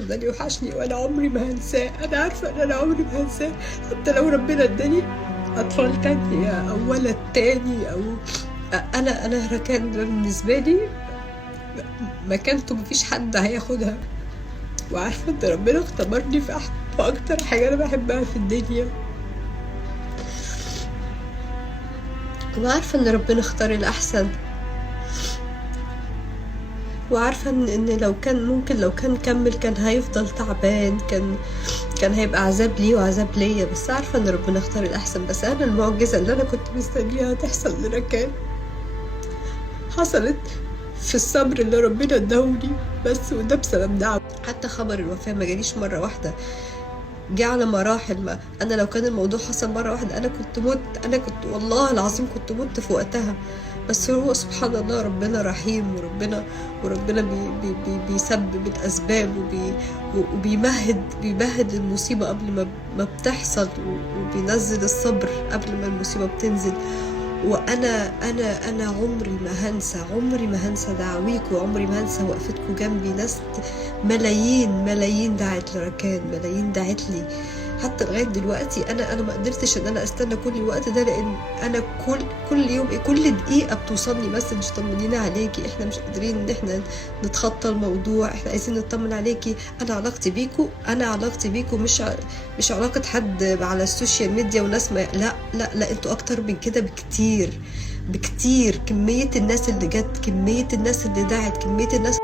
ده يوحشني وانا عمري ما هنساه. انا عارفه ان انا عمري ما هنساه، حتى لو ربنا اداني اطفال تانية او ولد تاني او انا ركان بالنسبه لي مكانته مفيش حد هياخدها. وعارفه ان ربنا اختبرني في اكتر حاجه انا بحبها في الدنيا، وعارفه ان ربنا اختار الاحسن، وعارفه ان لو كان ممكن لو كان كمل كان هيفضل تعبان، كان هيبقى عذاب ليه وعذاب ليا، بس عارفه ان ربنا اختار الاحسن. بس انا المعجزه اللي انا كنت مستنياها تحصل لركان حصلت في الصبر اللي ربنا اداهولي بس، وده بسبب دعوة. حتى خبر الوفاة ما جاليش مرة واحدة، جه على مراحل. ما انا لو كان الموضوع حصل مرة واحدة انا كنت مت، انا كنت والله العظيم كنت مت في وقتها. بس هو سبحان الله ربنا رحيم، وربنا بيسبب الاسباب وبيمهد المصيبة قبل ما بتحصل، وبينزل الصبر قبل ما المصيبة بتنزل. وانا عمري ما هنسى دعويكم، وعمري ما هنسى وقفتكم جنبي. ناس ملايين دعت لركان، ملايين دعت لي حتى لغايه دلوقتي. انا ما قدرتش ان انا استنى كل الوقت ده، لان انا كل يوم كل دقيقه بتوصلني مسج طمنينا عليكي، احنا مش قادرين ان احنا نتخطى الموضوع، احنا عايزين نطمن عليكي. انا علاقتي بيكم مش علاقه حد على السوشيال ميديا وناس ما لا انتوا اكتر من كده بكتير. كميه الناس اللي جت، كميه الناس اللي دعت، كميه الناس